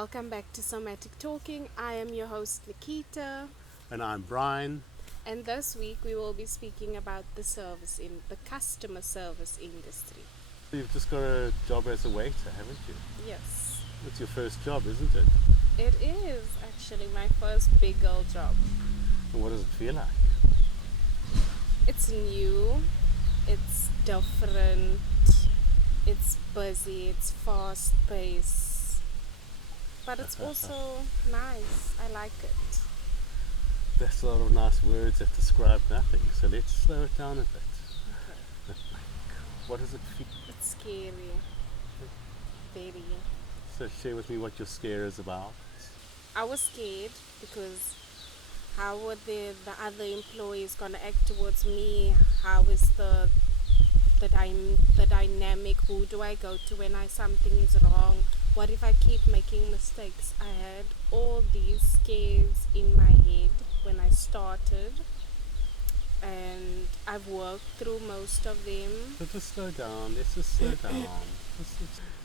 Welcome back to Somatic Talking. I am your host Nikita, And I'm Brian. and this week we will be speaking about the customer service industry. You've just got a job as a waiter, haven't you? Yes, It's your first job, isn't it? it is actually my first big girl job. And what does it feel like? It's new, it's different, it's busy, it's fast paced, but it's also nice. I like it. That's a lot of nice words that describe nothing, so let's slow it down a bit. Okay. What does it feel? It's scary, very. So share with me what your scare is about. I was scared because how were the other employees gonna act towards me? How is the dynamic? Who do I go to when something is wrong? What if I keep making mistakes? I had all these scares in my head when I started, and I've worked through most of them. So just slow down, let's just slow down.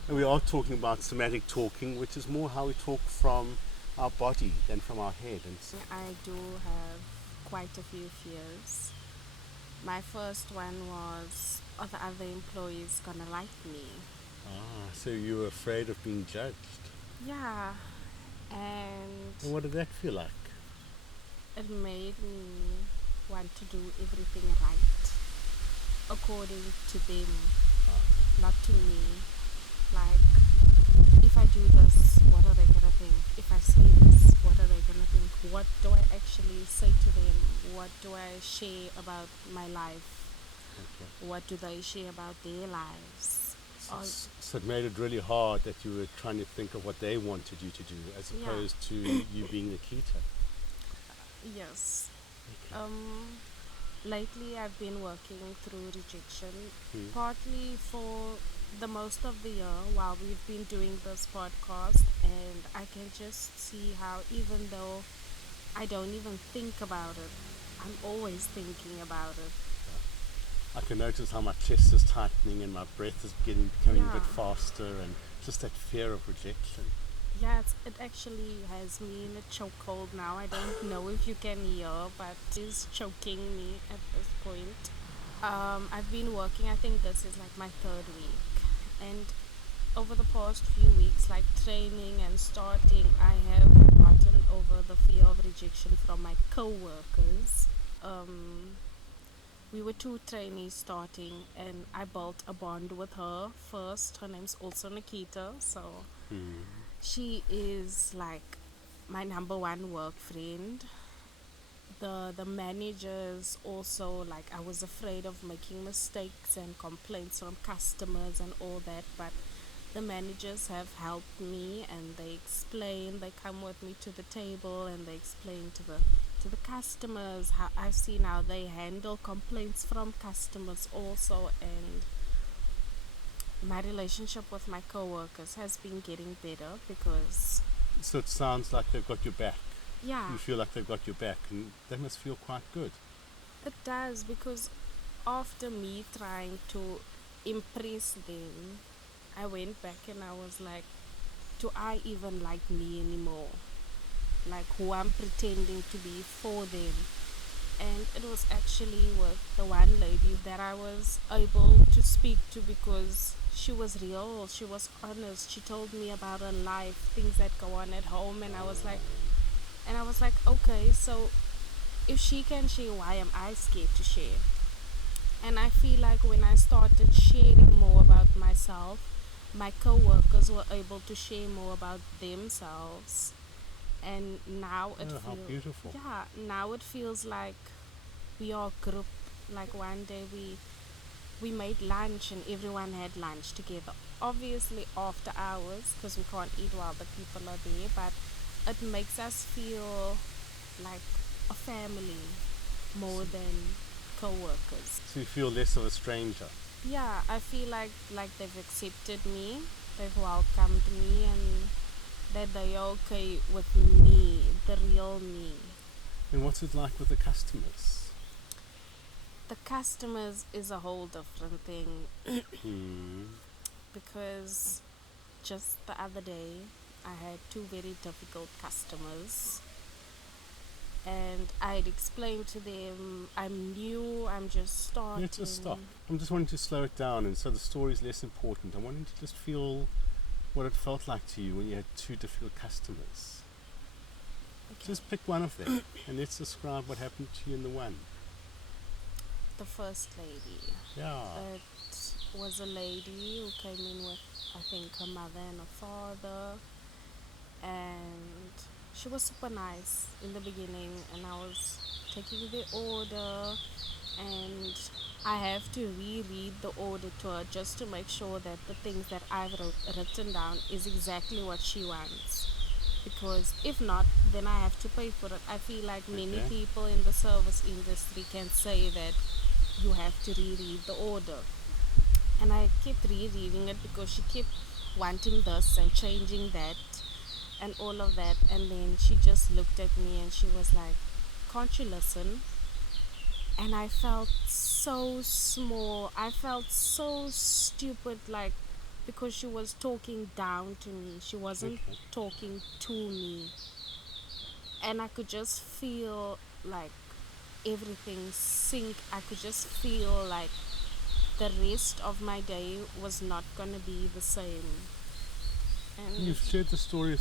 And we are talking about somatic talking, which is more how we talk from our body than from our head. And I do have quite a few fears. My first one was, are the other employees gonna like me? so you were afraid of being judged. Yeah, and And what did that feel like? it made me want to do everything right according to them, not to me. Like, if I do this, what are they gonna think? If I say this, what are they gonna think? What do I actually say to them? What do I share about my life? Okay. What do they share about their lives? So it made it really hard that you were trying to think of what they wanted you to do as Yeah. opposed to you being Nikita. Yes. Okay. Lately I've been working through rejection, Hmm. partly for the most of the year while we've been doing this podcast, and I can just see how even though I don't even think about it, I'm always thinking about it. I can notice how my chest is tightening and my breath is becoming a bit Yeah. faster, and just that fear of rejection. Yeah, it actually has me in a chokehold now. I don't know if you can hear, but it's choking me at this point. I've been working, I think this is like my third week. And over the past few weeks, like training and starting, I have gotten over the fear of rejection from my co-workers. We were two trainees starting, and I built a bond with her first. Her name's also Nikita, so she is like my number one work friend. The managers also, like, I was afraid of making mistakes and complaints from customers and all that, but the managers have helped me, and they come with me to the table and they explain to the customers how I've seen how they handle complaints from customers also. And my relationship with my coworkers has been getting better because, So it sounds like they've got your back. yeah, You feel like they've got your back, and that must feel quite good. it does, because after me trying to impress them, I went back and I was like, do I even like me anymore? Like, who I'm pretending to be for them. And it was actually with the one lady that I was able to speak to, because she was real, she was honest. She told me about her life, things that go on at home, and I was like, okay, so if she can share, why am I scared to share? And I feel like when I started sharing more about myself, my coworkers were able to share more about themselves. And now How beautiful. now it feels like we are a group. Like, one day we made lunch and everyone had lunch together. Obviously after hours, because we can't eat while the people are there, but it makes us feel like a family more than co-workers. So you feel less of a stranger. Yeah, I feel like they've accepted me, they've welcomed me, and that they're okay with me, the real me. And what's it like with the customers? The customers is a whole different thing Hmm. because just the other day I had two very difficult customers, and I'd explained to them I'm new, I'm just Let's just stop. starting. I'm just wanting to slow it down, and so the story is less important. I'm wanting to just feel what it felt like to you when you had two difficult customers. Okay. Just pick one of them, and let's describe what happened to you in the one. The first lady. Yeah. It was a lady who came in with, I think, her mother and her father, and she was super nice in the beginning, and I was taking the order, and I have to reread the order to her just to make sure that the things that I've written down is exactly what she wants, because if not, then I have to pay for it. I feel like many Okay. people in the service industry can say that you have to reread the order, and I kept rereading it because she kept wanting this and changing that and all of that. And then she just looked at me and she was like, "Can't you listen?" And I felt so small. I felt so stupid, like, because she was talking down to me. She wasn't Okay. talking to me. And I could just feel like everything sink. I could just feel like the rest of my day was not gonna be the same. And You've shared the story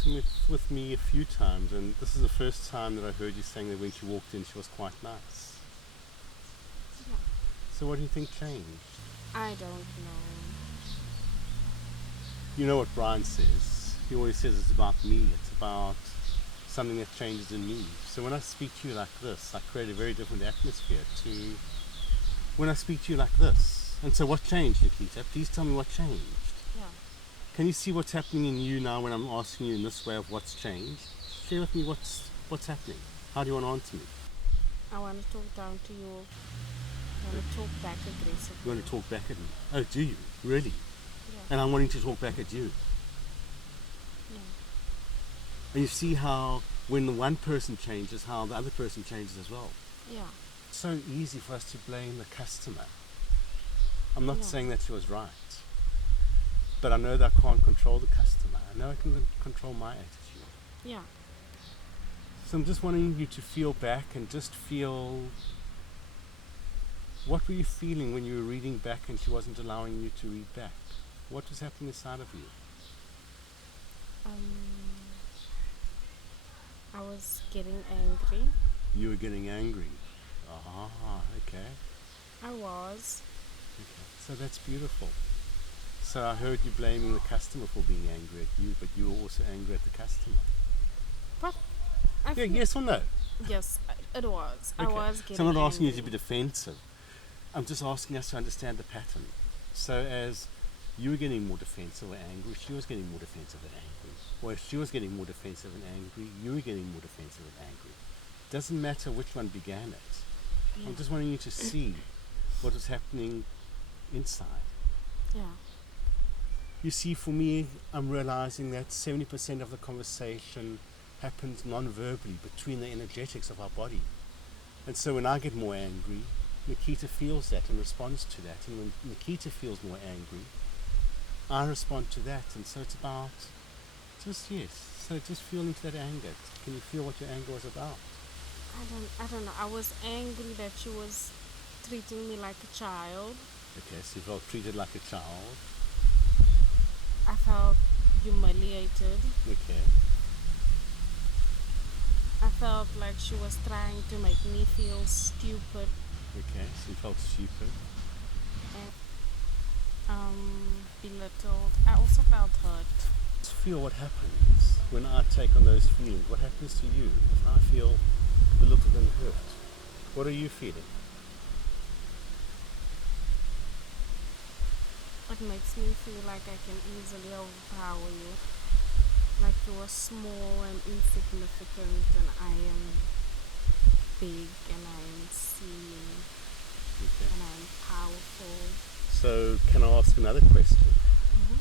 with me a few times, and this is the first time that I heard you saying that when she walked in, she was quite nice. yeah, So, what do you think changed? I don't know. You know what Brian says? He always says it's about me, it's about something that changes in me. So, when I speak to you like this, I create a very different atmosphere to when I speak to you like this. And so, what changed, Nikita? Please tell me what changed. Yeah. Can you see what's happening in you now when I'm asking you in this way of what's changed? Share with me what's happening. How do you want to answer me? I want to talk down to you. I want to talk back aggressively. You want to talk back at me? Oh, do you? Really? Yeah. And I'm wanting to talk back at you. Yeah. And you see how when the one person changes, how the other person changes as well. Yeah. It's so easy for us to blame the customer. I'm not Yeah. saying that she was right, but I know that I can't control the customer. I know I can control my attitude. Yeah. So I'm just wanting you to feel back and just feel, what were you feeling when you were reading back and she wasn't allowing you to read back? What was happening inside of you? I was getting angry. You were getting angry. Ah, okay. I was. Okay. So that's beautiful. So I heard you blaming the customer for being angry at you, but you were also angry at the customer. But I Yeah, feel, yes or no? yes, it was. I Okay. was getting So I'm not asking you angry. to be defensive. I'm just asking us to understand the pattern. So as you were getting more defensive or angry, she was getting more defensive and angry. Or if she was getting more defensive and angry, you were getting more defensive and angry. Doesn't matter which one began it. Yeah. I'm just wanting you to see what was happening inside. Yeah. You see, for me, I'm realizing that 70% of the conversation happens non-verbally between the energetics of our body. And so when I get more angry, Nikita feels that and responds to that. And when Nikita feels more angry, I respond to that. And so it's about so just feel into that anger. Can you feel what your anger was about? I don't know. I was angry that she was treating me like a child. Okay, so you felt treated like a child. I felt humiliated. Okay. I felt like she was trying to make me feel stupid Okay, so you felt stupid. and belittled. I also felt hurt. Just feel what happens when I take on those feelings. What happens to you if I feel belittled and hurt? What are you feeling? It makes me feel like I can easily overpower you. Like you are small and insignificant, and I am big, and I am seen, Okay. and I am powerful. So can I ask another question? Mm-hmm.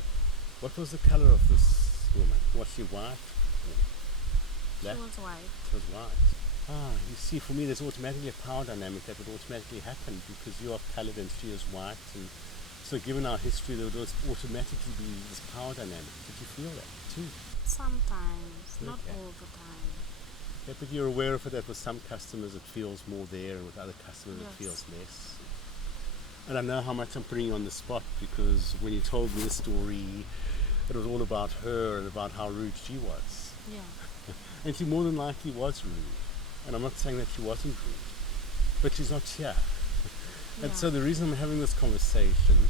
What was the color of this woman? Was she white? Or black? She was white. She was white. Ah, you see, for me there's automatically a power dynamic that would automatically happen because you are colored and she is white, and so given our history there would automatically be this power dynamic. Did you feel that too? Sometimes, not Okay. all the time. Yeah, but you're aware of it that with some customers it feels more there, and with other customers it Yes. feels less. And I know how much I'm putting you on the spot, because when you told me the story, it was all about her and about how rude she was. Yeah. And she more than likely was rude. And I'm not saying that she wasn't rude, but she's not here. And Yeah. so the reason I'm having this conversation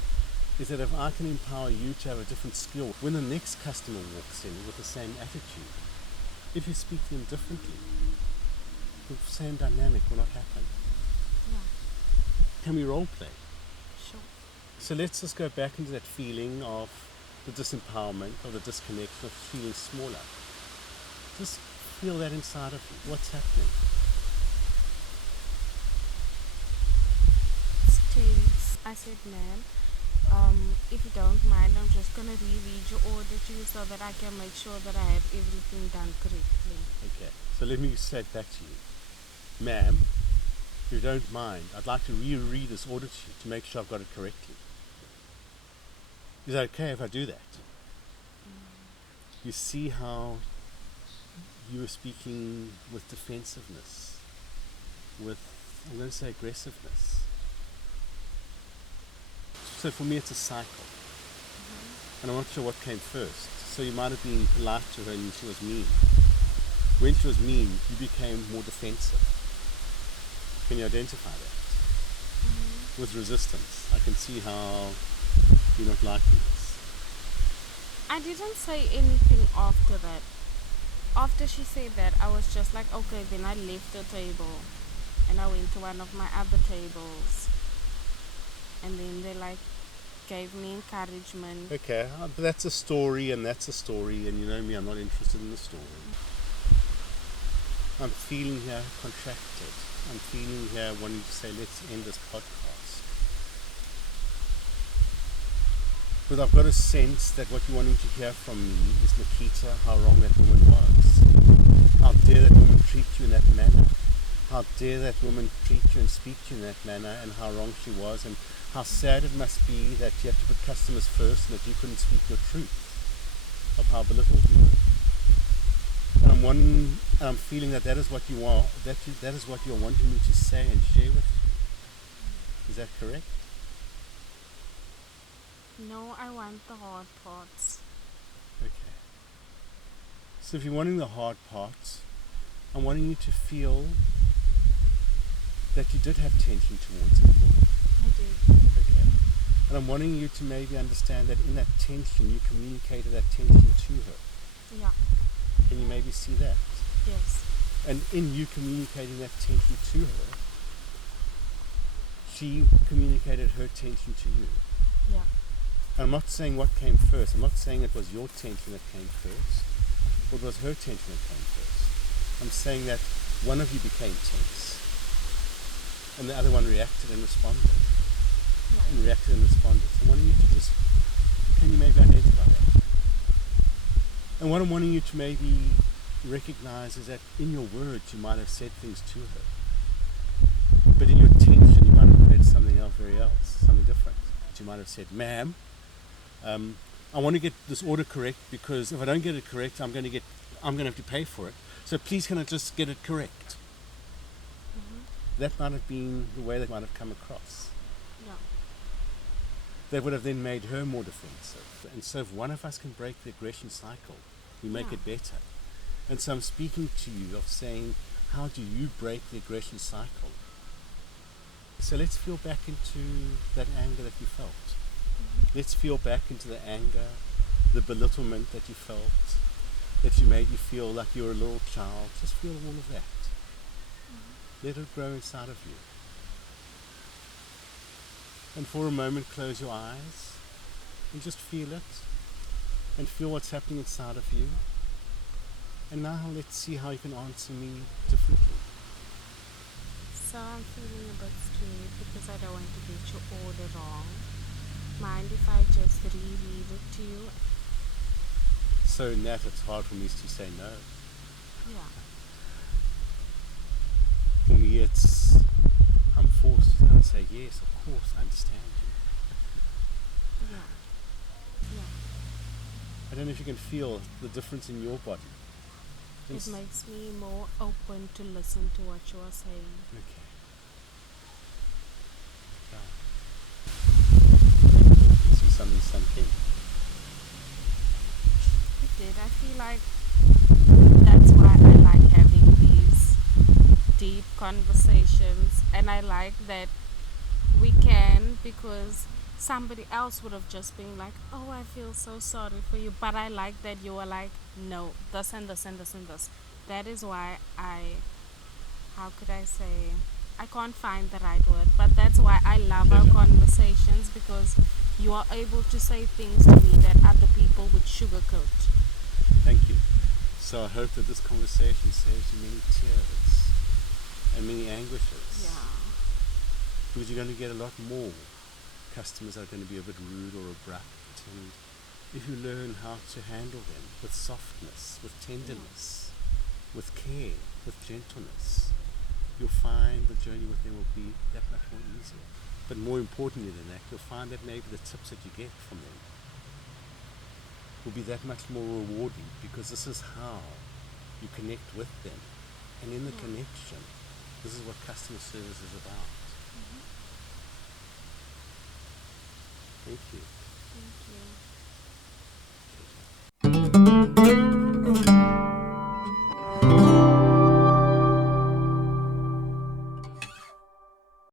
is that if I can empower you to have a different skill, when the next customer walks in with the same attitude, if you speak to them differently, the same dynamic will not happen. Yeah. Can we role play? Sure. So let's just go back into that feeling of the disempowerment, or the disconnection, of feeling smaller. Just feel that inside of you. What's happening? It's tense. I said, ma'am, if you don't mind, I'm just gonna reread your order to you so that I can make sure that I have everything done correctly. Okay, so let me say it back to you. Ma'am, if you don't mind, I'd like to reread this order to you to make sure I've got it correctly. Is that okay if I do that? You see how you were speaking with defensiveness, with, I'm going to say, aggressiveness. So for me it's a cycle, and I'm not sure what came first. So you might have been polite to her and she was mean. When she was mean, you became more defensive. Can you identify that? With resistance, I can see how you're not liking this. I didn't say anything after that. After she said that, I was just like, okay, then I left the table and I went to one of my other tables. And then they like gave me encouragement. Okay, but that's a story, and that's a story, and you know me, I'm not interested in the story. I'm feeling here contracted. I'm feeling here wanting to say, let's end this podcast. But I've got a sense that what you're wanting to hear from me is, Nikita, how wrong that woman was. How dare that woman treat you in that manner. How dare that woman treat you and speak to you in that manner, and how wrong she was, and how sad it must be that you have to put customers first and that you couldn't speak your truth of how belittled you were. And I'm feeling that is what you are, that is what you're wanting me to say and share with you. Is that correct? No, I want the hard parts. Okay. So if you're wanting the hard parts, I'm wanting you to feel that you did have tension towards it. I did. Okay. And I'm wanting you to maybe understand that in that tension, you communicated that tension to her. Yeah. Can you maybe see that? Yes. And in you communicating that tension to her, she communicated her tension to you. Yeah. And I'm not saying what came first. I'm not saying it was your tension that came first, or it was her tension that came first. I'm saying that one of you became tense, and the other one reacted and responded. Yeah. And reacted and responded. So I'm wanting you to just, can you maybe identify that? And what I'm wanting you to maybe recognize is that in your words you might have said things to her, but in your tension you might have read something else, something different. You might have said, ma'am, I want to get this order correct, because if I don't get it correct, I'm going to have to pay for it. So please can I just get it correct? That might have been the way that might have come across. Yeah. That would have then made her more defensive. And so if one of us can break the aggression cycle, we make Yeah. it better. And so I'm speaking to you of saying, how do you break the aggression cycle? So let's feel back into that anger that you felt. Let's feel back into the anger, the belittlement that you felt, that you made you feel like you were a little child. Just feel all of that. Let it grow inside of you. And for a moment, close your eyes and just feel it, and feel what's happening inside of you. And now let's see how you can answer me differently. So I'm feeling a bit scared because I don't want to get your order wrong. Mind if I just reread it to you? So in that, it's hard for me to say no. Yeah. For me, I'm forced to say yes, of course, I understand you. Yeah. Yeah. I don't know if you can feel the difference in your body. It makes me more open to listen to what you are saying. Okay. See something sunk in. It did. I feel like that's why I like having these deep conversations, and I like that we can, because somebody else would have just been like, oh, I feel so sorry for you, but I like that you were like, no, this and this and this and this. That is why how could I say, I can't find the right word, but that's why I love our conversations, because you are able to say things to me that other people would sugarcoat. Thank you. So I hope that this conversation saves you many tears and many anguishes. Yeah. Because you're going to get a lot more customers are going to be a bit rude or abrupt, and if you learn how to handle them with softness, with tenderness, with care, with gentleness, you'll find the journey with them will be that much more easier. But more importantly than that, you'll find that maybe the tips that you get from them will be that much more rewarding, because this is how you connect with them. And in the connection, this is what customer service is about. Mm-hmm. Thank you. Thank you.